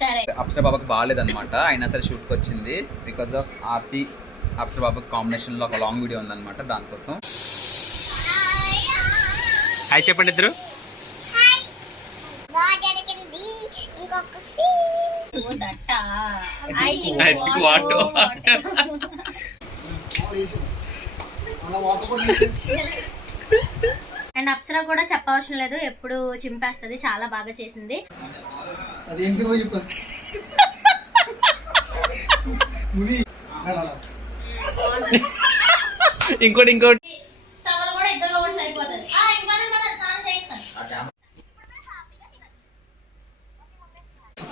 సరే అప్సర బాబాకి బాగాలేదన్నమాట, అయినా సరే షూట్కి వచ్చింది. బికాస్ ఆఫ్ ఆర్తి అప్సర బాబాకి కాంబినేషన్లో ఒక లాంగ్ వీడియో ఉందన్నమాట, దానికోసం. హాయ్ చెప్పండి ఇద్దరు. అండ్ అప్సర కూడా చెప్పవసరం లేదు, ఎప్పుడు చింపేస్తుంది, చాలా బాగా చేసింది. ఇంకోటి టవల్ కూడా ఇద్దరు కూడా సరిపోతుంది.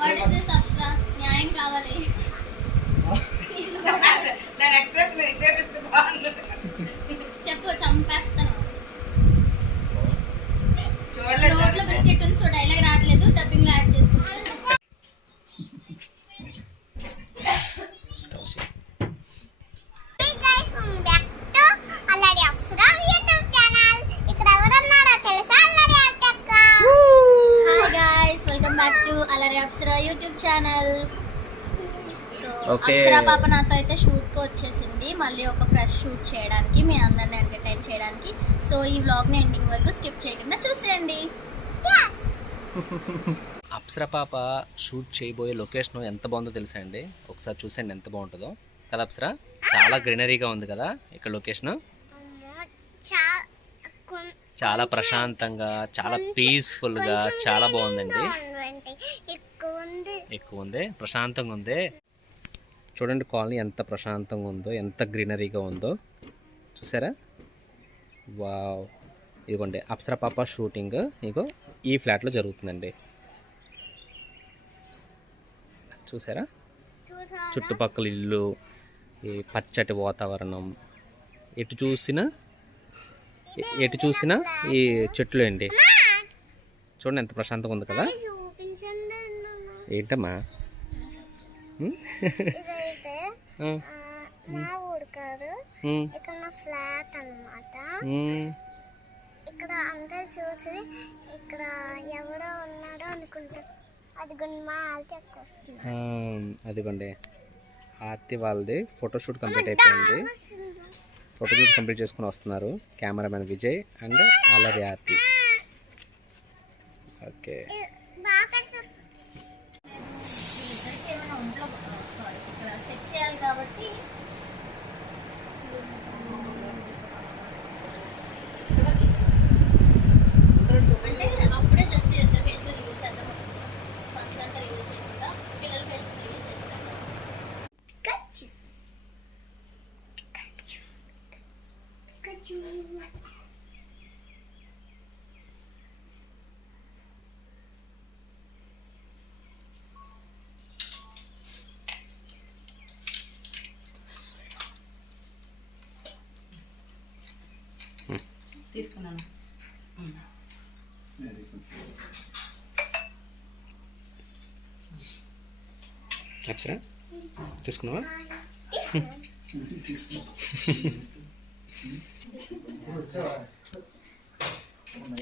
What is this Apsara? న్యాయం కావాలి. చెప్పు, చంపేస్తాను. నోట్లో బిస్కెట్ ఉంది, సో డైలాగ్ రావట్లేదు, డబ్బింగ్ లో యాడ్ చేసుకుంటాను. Apsara YouTube channel. So Apsara పాప నాతో అయితే షూట్ కి వచ్చేసింది, మళ్ళీ ఒక ఫ్రెష్ షూట్ చేయడానికి, మీ అందరిని ఎంటర్టైన్ చేయడానికి. సో ఈ వ్లాగ్ ని ఎండింగ్ వరకు స్కిప్ చేయకుండా చూసేయండి. అప్సరా పాప షూట్ చేయబోయే లొకేషన్ ఎంత బాగుందో తెలుసా అండి? ఒకసారి చూసేయండి ఎంత బాగుంటుందో కదా అప్సరా. చాలా గ్రీనరీగా ఉంది కదా ఇక్కడ లొకేషన్, చాలా ప్రశాంతంగా, చాలా పీస్ఫుల్ గా, చాలా బాగుందండి. ఎక్కువ ఉంది, ప్రశాంతంగా ఉంది. చూడండి కాలనీ ఎంత ప్రశాంతంగా ఉందో, ఎంత గ్రీనరీగా ఉందో చూసారా? వావ్. ఇదిగోండి అప్సరా పాప షూటింగ్ ఇగో ఈ ఫ్లాట్లో జరుగుతుందండి. చూసారా? చుట్టుపక్కల ఇల్లు, ఈ పచ్చటి వాతావరణం, ఎటు చూసినా ఈ చెట్లు అండి. చూడండి ఎంత ప్రశాంతంగా ఉంది కదా. ఏంటమ్మా? ఇక్కడ అందరు చూసి ఇక్కడ ఎవరో ఉన్నాడో అనుకుంటారు. అదిగోండి ఆర్తి వాళ్ళది ఫోటోషూట్ కంప్లీట్ అయిపోయింది. ఫోటోషూట్ కంప్లీట్ చేసుకుని వస్తున్నారు కెమెరామెన్ విజయ్ అండ్ అల్లరి ఆర్తి. ఓకే. చెక్ చేయాలి కాబట్టి అంటే అప్పుడే జస్ట్ ఇద్దరు ఫేస్ లో రివీల్ చేద్దాం అనుకున్నాం. ఫస్ట్ అంతా రివీల్ చేయకుండా పిల్లల ఫేస్ లో రివీల్ చేస్తాం. తీసుకున్నాను. అప్సరా తీసుకున్నావా?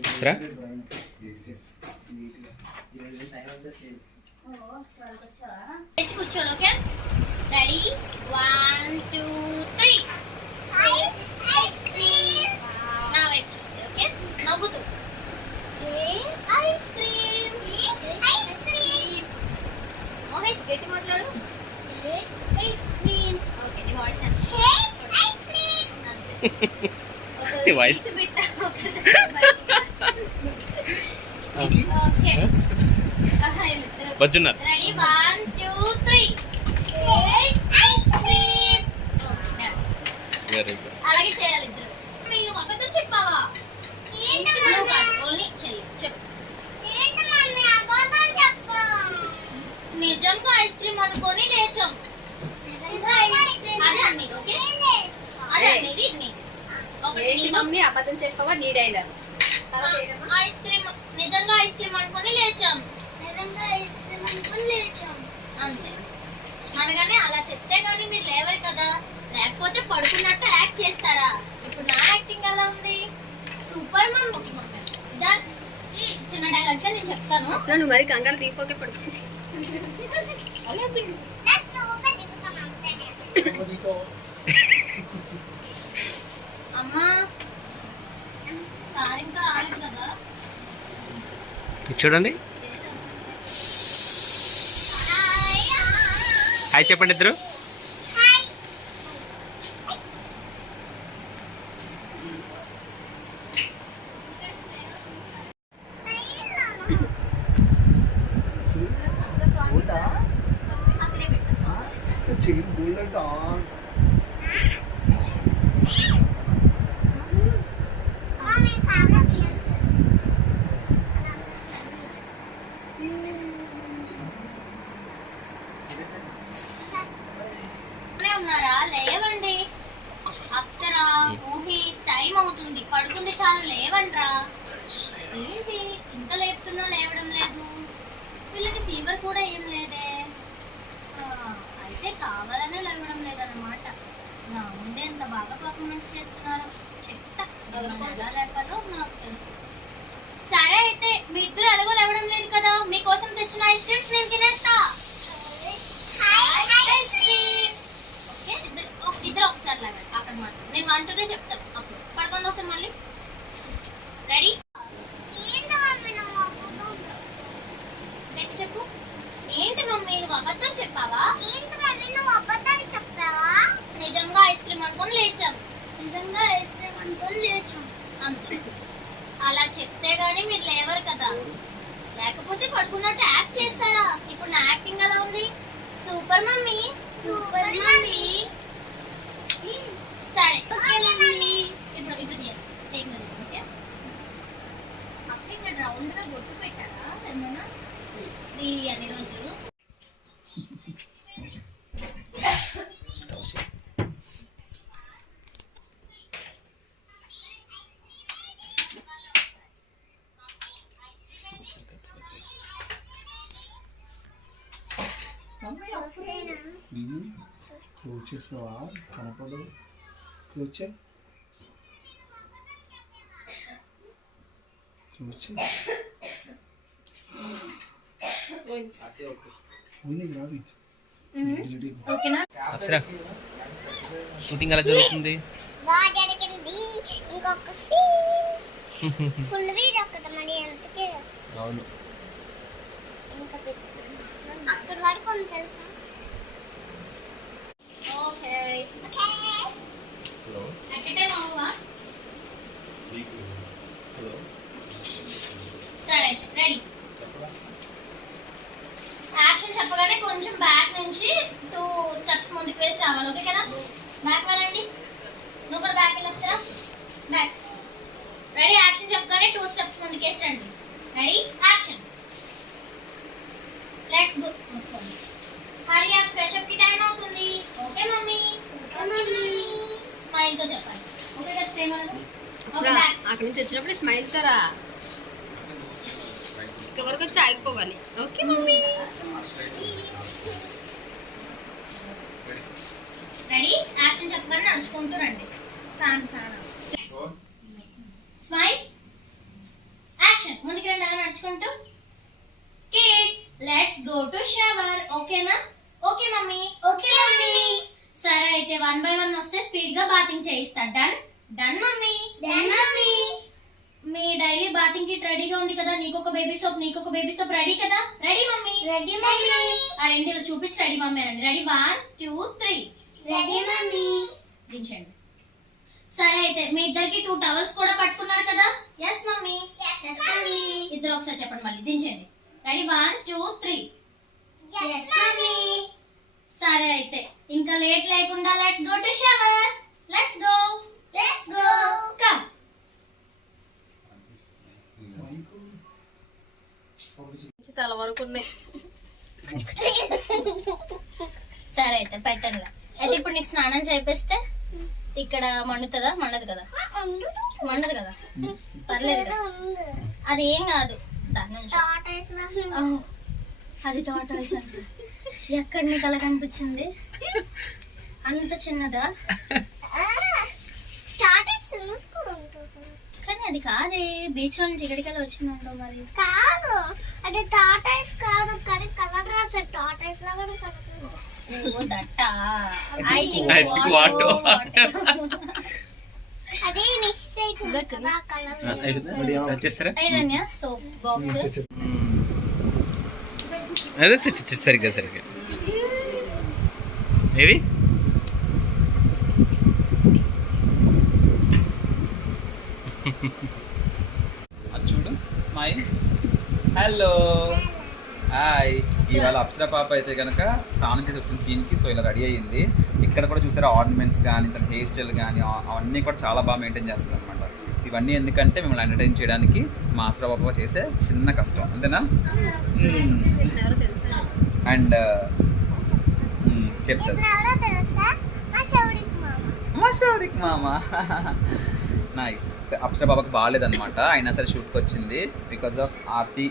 అప్సరా కూర్చోడు. Okay ready? 1 2 3. Ice cream. నా వైపు చూసి ఓకే, నవ్వుతూ. Ice cream. Ice cream. Mohit గట్టి మాట్లాడు. Ice cream. ఓకే నీ వాయిస్ అంతే. ఐస్ క్రీమ్ అంతే. నీ వాయిస్ బిట్ట ఓకే. వచ్చున్నారు. Ready 1 2 3. Ice cream. Very good. అలాగే చేయాలి ఇద్దరు. మీరు అబద్ధం చెప్పావా? ఓన్లీ చెల్లి చెప్పు. నిజంగా ఐస్ క్రీమ్ అనుకొని లేచాం. అదే అన్నది. ఓకే అదే అన్నది. ఇది ఒకటి మమ్మీ అబద్ధం చెప్పావా? నీ డైలాగ్. ఐస్ క్రీమ్ నిజంగా ఐస్ క్రీమ్ అనుకొని లేచాం. అంతే. అనగానే అలా చెప్తే గానీ మీరు లేవరు కదా, లేకపోతే పడుకున్నట్టు యాక్ట్ చేస్తారా? ఇప్పుడు నా యాక్టింగ్ ఎలా ఉంది? Super mummy. చిన్న డైలాగ్స్ నేను చెప్తాను. అసలు నువ్వు మరి కంగారు దిగిపోకే పడుతుంది. ప్లస్ నువ్వుగా దిగుతాం అంతేనే. అమ్మా సార్ ఇంకా రాలేదు కదా. ఇది చూడండి. హాయ్ చెప్పండి ఇద్దరు. అక్కడే పెట్టేస్తాం. ఆమె కాగది అంటే ఉన్నారా? లేవండి. అప్సర, మోహి, టైం అవుతుంది, పడుకుంది చాలు, లేవండ్రా. ఏంటి ఇంత లేపుతున్నా లేవడం లేదు? వీళ్ళకి ఫీవర్ కూడా ఏం లేదే. అయితే కావాలనే లేవడం లేదన్నమాట. నా ముందే ఎంత బాగా పర్ఫార్మెన్స్ చేస్తున్నారో చెప్తా. ఎలా లేపాలో నాకు తెలుసు. సరే అయితే మీ ఇద్దరు ఎలాగో లేవడం లేదు కదా, మీకోసం తెచ్చిన ఐస్ క్రీమ్స్ నేను తినేస్తా. ఓకే, ఇద్దరు ఒకసారి లాగా అక్కడ మాత్రం నేను 1 2 3 చెప్తాను. అప్పుడు పడుకోండి ఒకసారి మళ్ళీ. రెడీ? ఏంటో మమ్మీ నువ్వు అబద్ధం గట్టి చెప్పు. ఏంటి మమ్మీ నువ్వు అబద్ధం చెప్పావా? ఏంటి మమ్మీ నువ్వు అబద్ధం చెప్పావా? నిజంగా ఐస్ క్రీమ్ అనుకొని లేచాం. నిజంగా ఐస్ క్రీమ్ అనుకొని లేచాం అంతే. అలా చెప్తే గానీ మీరు లేవరు కదా, లేకపోతే పడుకున్నట్టు యాక్ట్ చేస్తారా? ఇప్పుడు నా యాక్టింగ్ ఎలా ఉంది? Super mummy. Super mummy. సరే ఓకే మమ్మీ. ఇప్పుడు ఓకే. అక్క ఇక్కడ రౌండ్ గా గొట్టు పెట్టారా ఏమన్నా ఈ అన్ని రోజులు? చూసేస్తావా? కనపడదు. చూచే ఉంది రాదు. ఓకేనా? అప్సరా షూటింగ్ ఎలా జరుగుతుంది? బాగా జరిగింది. ఇంకొక సీన్ ఫుల్ వీడియో కదా మరి అందుకే అవును. ఇంకా అక్కడ వరకు ఉంది తెలుసా? ఓకే. అట్ ఏ టైం అవ్వవా? సరే రెడీ. యాక్షన్ చెప్పగానే కొంచెం బ్యాక్ నుంచి 2 స్టెప్స్ ముందుకు వేసి రావాలి. ఓకే కదా? బ్యాక్ వెళ్ళండి. నువ్వు కూడా బ్యాక్ వెళ్ళొచ్చరా? బ్యాక్. రెడీ? యాక్షన్ చెప్పగానే 2 స్టెప్స్ ముందుకు వేసి రండి. Ready? Action. Let's go. Hari up, fresh up కి టైం అవుతుంది. Okay mummy. స్మైల్ తో చెప్పాలి. ఓకే కదా ప్రేమ? Okay back. అక్కడ నుంచి వచ్చినప్పుడు స్మైల్ తో రా. ఇక్కడ వరకు వచ్చి ఆగిపోవాలి. Okay mummy. రెడీ? యాక్షన్ చెప్పగానే నడుచుకుంటూ రండి. ఫ్యాన్ స్మైల్. యాక్షన్. ముందుకు రండి అలా నడుచుకుంటూ. Kids let's go to shower. ఓకేనా? Okay mummy. Okay mummy. సరే అయితే 1 by 1 వస్తే స్పీడ్ గా బాతింగ్ చేయిస్తా. Done? Done mummy. Done mummy. మీ డైలీ బాతింగ్ కిట్ రెడీగా ఉంది కదా? నీకొక బేబీ సోప్, నీకొక బేబీ సోప్ రెడీ కదా? Ready mummy? Ready mummy. ఆ రెండిలో చూపించి రెడీ మమ్మీ అనండి. రెడీ 1 2 3. Ready mummy. దించండి. సరే అయితే మీ ఇద్దరికి 2 టవల్స్ కూడా పట్టుకున్నారు కదా? Yes mummy. yes mummy. ఇద్దరు ఒకసారి చెప్పండి మళ్ళీ. దించండి. రెడీ 1 2 3. yes mummy. సరే అయితే ఇంకా లేట్ లేకుండా let's go to shower. Let's go. Let's go. Come. తల వరకు ఉన్నాయి. సరే అయితే పెట్టండి. అయితే ఇప్పుడు నీకు స్నానం చేపిస్తే ఇక్కడ మండుతుందా? మండదు కదా? మండదు కదా? పర్లేదు కదా? అది ఏం కాదు. దాని నుంచి అది టాటాయిస్ అంట. ఎక్కడ నీకు అలా కనిపించింది? అంత చిన్నదా? టాటా సున్ను కూడా ఉంటుంది. కానీ అది కాదే బీచ్ లో నుంచి ఇక్కడికి వచ్చిందంటావు మరి. కాదు అది టాటాయిస్ కాదు కానీ కలర్ రాసే టాటాయిస్ లాగా కనిపిస్తుంది. ఓ దట్టా ఐ I think what? అదే మిస్ అయిపోయింది కదా కలర్. వచ్చేస్తారా ఏదన్య సోప్ బాక్స్ అదే సరిగ్గా ఏది అది చూడు స్మైల్. Hello hi. ఇవాళ అప్సరా పాప అయితే కనుక స్నానం చేసి వచ్చిన సీన్కి సో ఇలా రెడీ అయ్యింది. ఇక్కడ కూడా చూసారా ఆర్నమెంట్స్ కానీ తన హెయిర్ స్టైల్ కానీ అవన్నీ కూడా చాలా బాగా మెయింటైన్ చేస్తుంది అనమాట. ఇవన్నీ ఎందుకంటే మిమ్మల్ని ఎంటర్టైన్ చేయడానికి మా అప్సరా పాప చేసే చిన్న కష్టం అంతేనా. ఎవరో తెలుసా? అండ్ చెప్తాను ఎవరో తెలుసా? మా షౌరిక్ మామ. నైస్. అప్సరా బాబాకి బాగాలేదనమాట, అయినా సరే షూట్కి వచ్చింది. బికాస్ ఆఫ్ ఆర్తి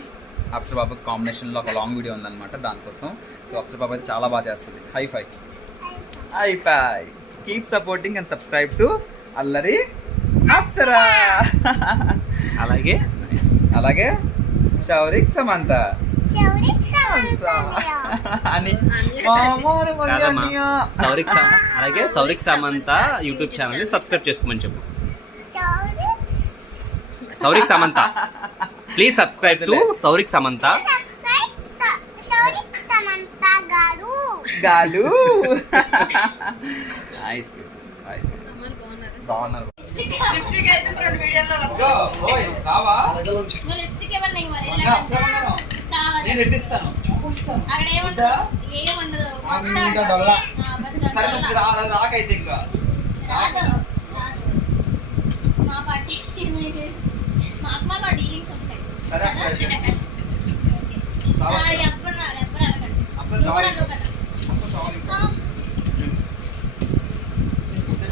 అప్సరా బాబాకి కాంబినేషన్లో ఒక లాంగ్ వీడియో ఉందన్నమాట, దానికోసం. సో అప్సరా బాబా అయితే చాలా బాగా చేస్తుంది. High five. Keep supporting and subscribe to Allari Apsara. అలాగే అలాగే షౌరిక్ సమంత అని కాదమ్మా అలాగే సౌరిక్ సమంత యూట్యూబ్ ఛానల్ని సబ్స్క్రైబ్ చేసుకోమని చెప్పు. Sourik Samantha please subscribe to Sourik Samantha గాలు. నైస్. అమ్మాయిలు బాగున్నారా? బాగున్నారు. లిప్స్టిక్ ఎవరు నీకు మరి కావాలి నేను రెడ్డిస్తాను. అక్కడ ఏముండదు ఏముండదు సరే రాకైతే ఇంకా రాదు మా పార్టీ మాకు మాకు డీలింగ్స్ ఉంటాయి. సరే ఎప్పుడు అడగండి చూడండి కదా.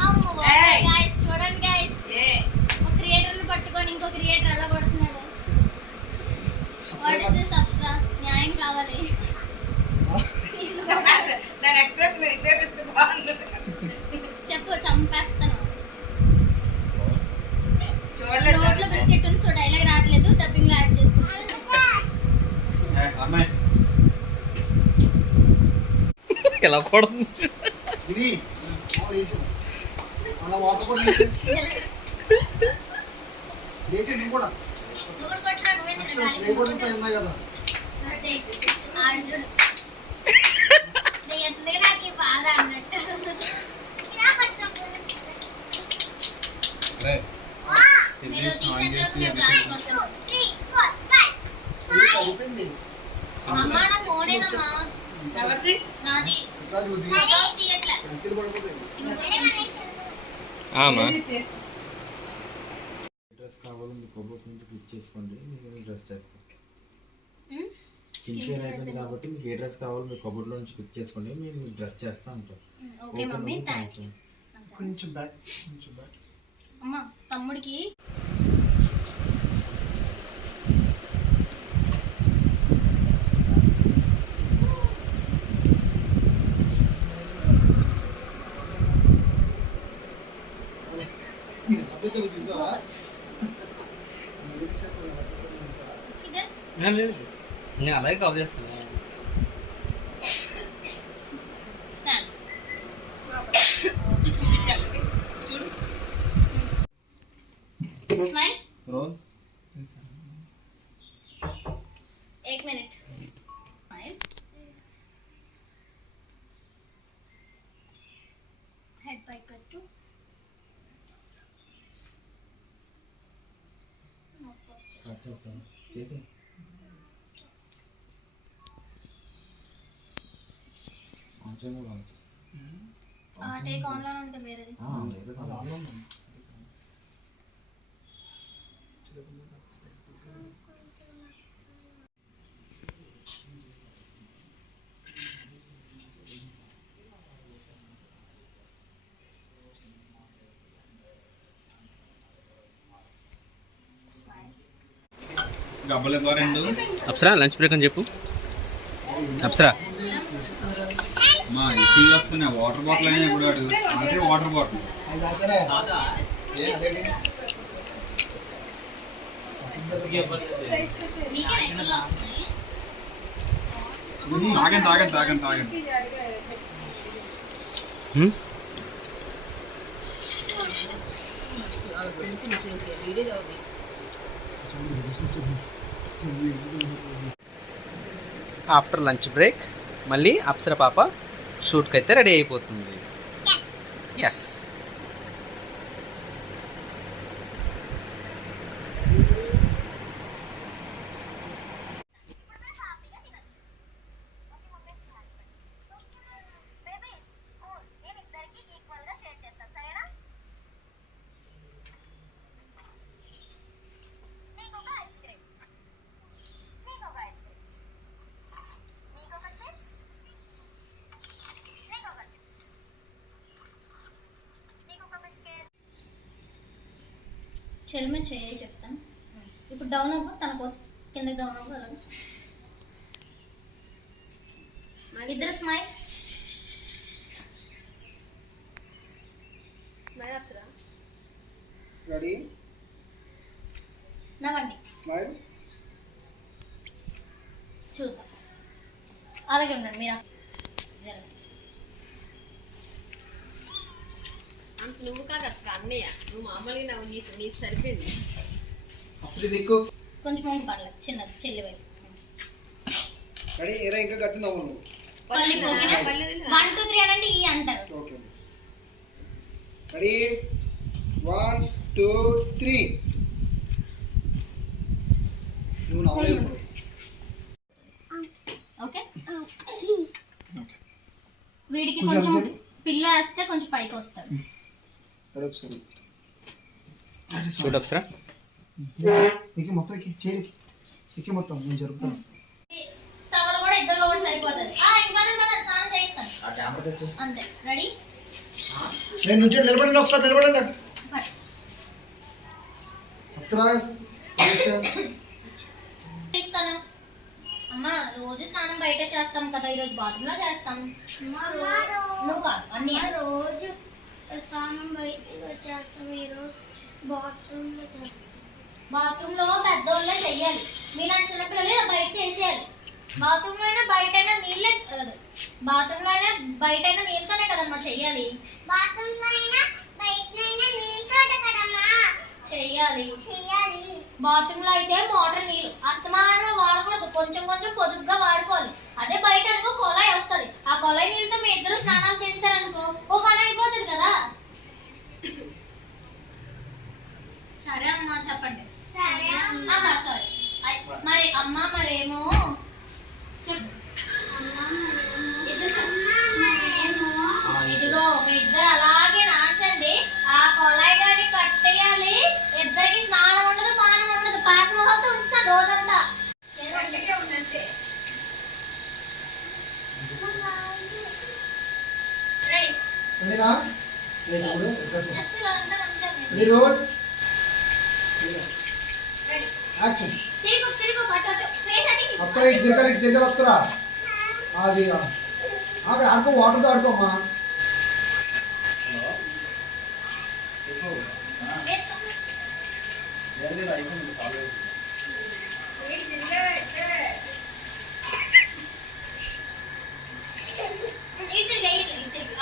అమ్మో గైస్ చూడండి గైస్, ఒక క్రియేటర్ని పట్టుకొని ఇంకో క్రియేటర్ ఎలా కొడుతున్నాడు. What is this Apsara? న్యాయం కావాలి. చెప్పు చంపేస్తాను. నోట్లో బిస్కెట్ ఉంది, సో డైలాగ్ రావట్లేదు, డబ్బింగ్ లో యాడ్ చేసుకుంటాను. ఎలా పడుతుంది ఇది వేసాం మన వాటర్ కూడా లేచి నువ్వు కూడా నువ్వు కూడా కొట్టరా, నువ్వేందుకు ఉన్నాయి కదా ఆడు చూడు ఎందుకు నాకు ఈ బాధ అన్నట్టు. మీరు తీసేంతవరకు నేను క్లాస్ కొడతాను. స్పేస్ అయిపోయింది. అమ్మ నా ఫోనేనమ్మా. నాది ఫోటోస్ తీయట్లే. పెన్సిల్ పడిపోతుంది. డ్రెస్ కావాలి మీకు కబోర్డ్ నుంచి క్లిక్ చేసుకోండి, మీకు డ్రెస్ చేస్తాం. స్కిన్ కేర్ అయిపోయింది కాబట్టి మీకు ఏ డ్రెస్ కావాలో మీకు కబోర్డ్లో నుంచి క్లిక్ చేసుకోండి, మేము డ్రెస్ చేస్తా ఉంటాం. Okay mummy, thank you. కొంచెం బ్యాక్. అమ్మ తమ్ముడికి నేను అలాగే కవర్ చేస్తాను. Stand smile roll 1 minute smile हेड बाइक कर टू अच्छा कैसे टेक ऑनलाइन ఉంది వేరేది లేదు కదా ఆన్లైన్ గబ్బలు రెండు. అప్సరా లంచ్ బ్రేక్ అని చెప్పు. అప్సరా మా టీ వస్తున్నా వాటర్ బాటిల్ అయినా ఇప్పుడు అదే వాటర్ బాటిల్ మీకే ఎక్కువ వస్తున్నాయి. తాగండి ఆఫ్టర్ లంచ్ బ్రేక్ మళ్ళీ అప్సర పాప షూట్కి అయితే రెడీ అయిపోతుంది. ఎస్. చెల్మే చేయ చెప్తాను. ఇప్పుడు డౌన్ అవ్వు, తనకు కింద డౌన్ అవ్వు. అలాగే ఇద్దరు స్మైల్. స్మైల్ అప్సరా. రెడీ నవ్వండి, స్మైల్. చూద్దాం. అలాగే ఉండండి మీరు. అంత నువ్వు కాదు అప్సరా, అన్నయ్య. నువ్వు మామూలుగా నవ్వు, నీ సరిపోయింది. అసలు ఇది ఎక్కువ. కొంచెం ముందు పర్లేదు, చిన్నది చెల్లి వైపు. రెడీ ఏరా ఇంకా గట్టి నవ్వు నువ్వు. 1 2 3 అనండి ఈ అంటారు. Okay ready 1 2 3. నువ్వు నవ్వలేవు. ఓకే. వీడికి కొంచెం పిల్ల వేస్తే కొంచెం పైకి వస్తాడు. రెడీ ఒకసారి చూడు అప్సరా. ఎక్కి మొత్తం ఎక్కి మొత్తం నేను జరుపుతాను. టవల్ కూడా ఇద్దరు కూడా సరిపోతుంది. స్నానం చేయిస్తాను అంతే. రెడీ. నేను నుంచి నిలబడండి, ఒకసారి నిలబడండి. ఇస్తాను. అమ్మా రోజు స్నానం బయట చేస్తాం కదా, ఈరోజు బాత్రూమ్ లో చేస్తాం. నువ్వు కాదు అన్ని రోజు స్నానం బయట చేస్తాం, ఈరోజు బాత్రూమ్ లో చేస్తాం. బాత్రూమ్ లో పెద్దోళ్ళే చెయ్యాలి. మీలాంటి చిన్నపిల్లలు ఇలా బయట చేసేయాలి. బాత్రూమ్ లో అయినా బయట అయినా నీళ్ళే, బాత్రూమ్ లో అయినా బయట అయినా నీళ్ళతోనే కదమ్మా చెయ్యాలి. బాత్రూమ్ లో అయినా బయటనైనా నీళ్ళతోటే కదమ్మా చెయ్యాలి. చేయాలి. బాత్రూమ్ లో అయితే మోటార్ నీళ్ళు అస్తమానంగా వాడకూడదు, కొంచెం కొంచెం పొదుపుగా వాడుకోవాలి. అదే బయట అనుకో కొలాయి వస్తుంది, ఆ కొలాయి నీళ్ళతో మీ ఇద్దరు స్నానాలు చేస్తారనుకో ఓ పని అయిపోతుంది కదా. సరే అమ్మా చెప్పండి. సారీ మరి అమ్మ మరేమో చెప్పు. ఇద్దరు చెప్పు. ఇదిగో మీ ఇద్దరు అలాగే నాచండి. ఆ కొలాయి గాని కట్టేయాలి. ఇద్దరికి స్నానం ఉండదు, పానం ఉండదు. పాత మొహంతో ఉంచుతాను రోజంతా. రెడీ. రెడీనా? జస్ట్ ఇలా ఉంటాను అంతే. Ready roll ready. యాక్షన్. తిరిగి పట్టు ఫేస్ అని అక్కడ ఇటు తిరగాలి వస్తురా. అది ఆడుకో, వాటర్తో ఆడుకోమ్మా.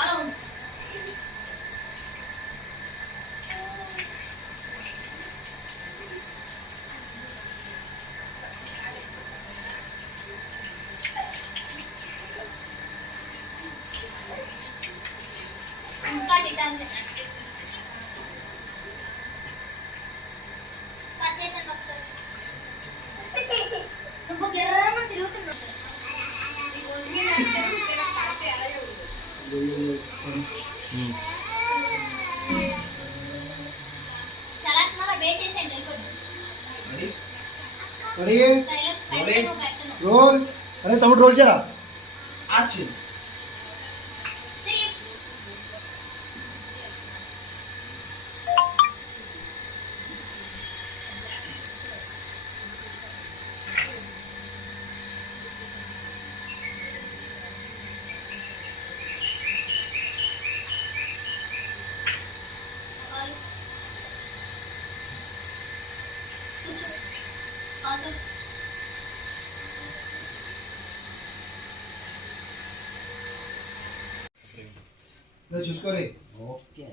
అలా ఉంది. ఇంకా అంతే. పచ్చేసాను ఒకసారి. నువ్వు గిర్రమ్మ తిరుగుతున్నావు. చాలా వేసేసేయండి వెళ్ళిపోద్దు. రెడీ పెట్టను. రోల్. అరే తమ్ముడు రోల్ చేయరా. యాక్షన్. చెయ్యి. కూర్చో. నేను చూసుకోరే. ఓకే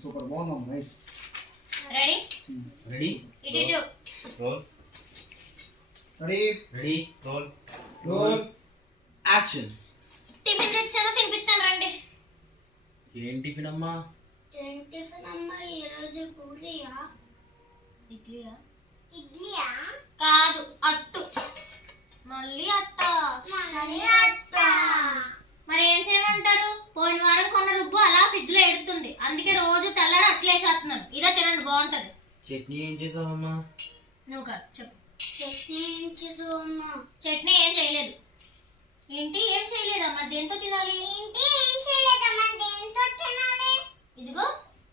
సూపర్ బాగున్నాం. నైస్. రెడీ రెడీ ఇటు role ready ready roll role action. Tiffin తెచ్చాను తినిపిస్తాను రండి. ఏం టిఫిన్ అమ్మా? ఏం టిఫిన్ అమ్మా ఈరోజు? పూరియా? ఇడ్లీయా? ఇడ్లీయా? కాదు అట్టు. మళ్ళీ అట్ట. మళ్ళీ అట్ట. మరి ఏం చేయమంటారు? పోయిన వారం కొన్న రుబ్బు అలా ఫ్రిడ్జ్ లో ఎడుతుంది, అందుకే రోజు తెల్లారి అట్లేసేస్తున్నాను. ఇదే తినండి బాగుంటది. చట్నీ ఏం చేసావమ్మా? నువ్వు కాదు చెప్పు. చట్నీ ఏం చేసావు అమ్మా? చట్నీ ఏం చేయలేదు. ఏంటి ఏం చేయలేదా? మరి దేంతో తినాలి? ఏంటి ఏం చేయలేదమ్మా? దేంతో తినాలి? ఇదిగో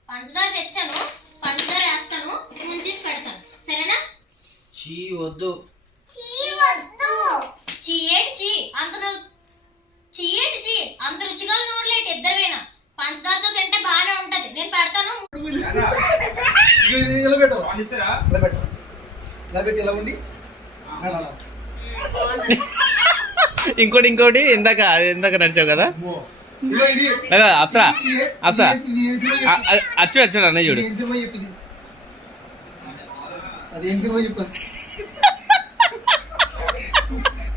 పంచదార తెచ్చాను, పంచదార వేస్తాను, ముంచేసి పెడతాను, సరేనా? చీ వద్దు. చీ వద్దు. చీ ఏంటి చీ అంత చీ ఏంటి చీ అంత రుచిగా నోరులేటి ఇద్దరువేనా? పంచదారతో తింటే బాగానే ఉంటది, నేను పెడతాను. ఇలా పెట్టు. ఆన్ చేస్తారా? ఇలా పెట్టు. ఇలా పెట్టి ఇలా ఉంది. ఇంకోటి ఇందాక నడిచావు కదా. ఇదిగో ఇది. అప్సరా అప్సరా ఇది ఏం సినిమా చెప్పు. అచ్చు అన్నయ్య చూడు. ఇది ఏం సినిమా చెప్పు ఇది. అది ఏం సినిమా చెప్పు.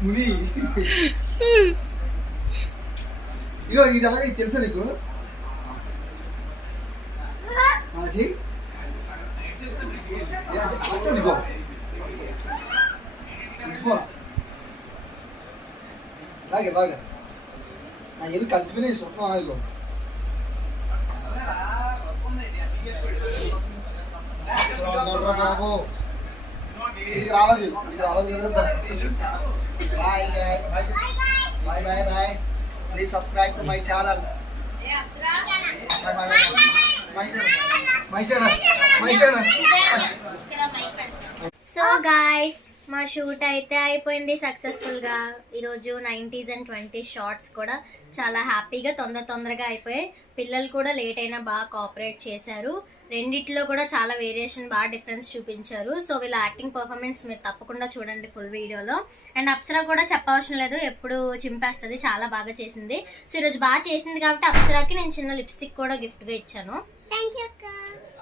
ముని. ఇగో ఇది ఎలాగ ఇది తెలుసా నీకు? చెయ్యి. అట్లా ఇదిగో తీసుకో. ఇలాగే నా ఇల్లు కలిసిపోయినాయి స్వప్నం. ఇగో బాబు ఇది రాలేదు కదా. Bye bye bye bye. Please subscribe to my channel. My channel. So guys మా షూట్ అయితే అయిపోయింది సక్సెస్ఫుల్గా. ఈరోజు 90s and 20s షార్ట్స్ కూడా చాలా హ్యాపీగా తొందరగా అయిపోయాయి. పిల్లలు కూడా లేట్ అయినా బాగా కోఆపరేట్ చేశారు. రెండిట్లో కూడా చాలా వేరియేషన్, బాగా డిఫరెన్స్ చూపించారు. సో వీళ్ళ యాక్టింగ్ పర్ఫార్మెన్స్ మీరు తప్పకుండా చూడండి ఫుల్ వీడియోలో. అండ్ అప్సరా కూడా చెప్పవసరం లేదు, ఎప్పుడు చింపేస్తుంది, చాలా బాగా చేసింది. సో ఈరోజు బాగా చేసింది కాబట్టి అప్సరాకి నేను చిన్న లిప్స్టిక్ కూడా గిఫ్ట్గా ఇచ్చాను. థ్యాంక్ యూ అక్క.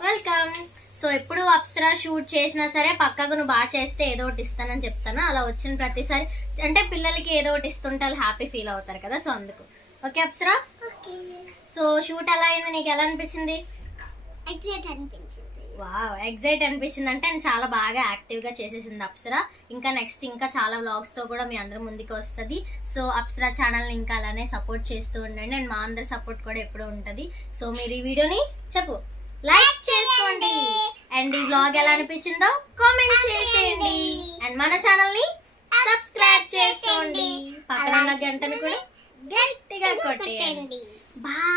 వెల్కమ్. సో ఎప్పుడు అప్సరా షూట్ చేసినా సరే పక్కగా నువ్వు బాగా చేస్తే ఏదో ఒకటి ఇస్తానని చెప్తాను. అలా వచ్చిన ప్రతిసారి అంటే పిల్లలకి ఏదో ఒకటి ఇస్తుంటే వాళ్ళు హ్యాపీ ఫీల్ అవుతారు కదా, సో అందుకు. Okay Apsara. Okay. So shoot ఎలా అయింది, నీకు ఎలా అనిపించింది? ఎగ్జైట్ అనిపించింది. వావ్ ఎగ్జైట్ అనిపించింది అంటే చాలా బాగా యాక్టివ్గా చేసేసింది అప్సరా. ఇంకా నెక్స్ట్ ఇంకా చాలా వ్లాగ్స్తో కూడా మీ అందరి ముందుకు వస్తుంది. సో అప్సరా ఛానల్ని ఇంకా అలానే సపోర్ట్ చేస్తూ ఉండండి. అండ్ మా అందరి సపోర్ట్ కూడా ఎప్పుడూ ఉంటుంది. సో మీరు ఈ వీడియోని చెప్పు లైక్ చేసుకోండి. అండ్ ఈ వ్లాగ్ ఎలా అనిపించిందో కామెంట్ చేసేయండి. అండ్ మన ఛానల్ని సబ్స్క్రైబ్ చేసుకోండి. పక్కన ఉన్న గంటను కూడా గట్టిగా కొట్టేయండి. బాయ్.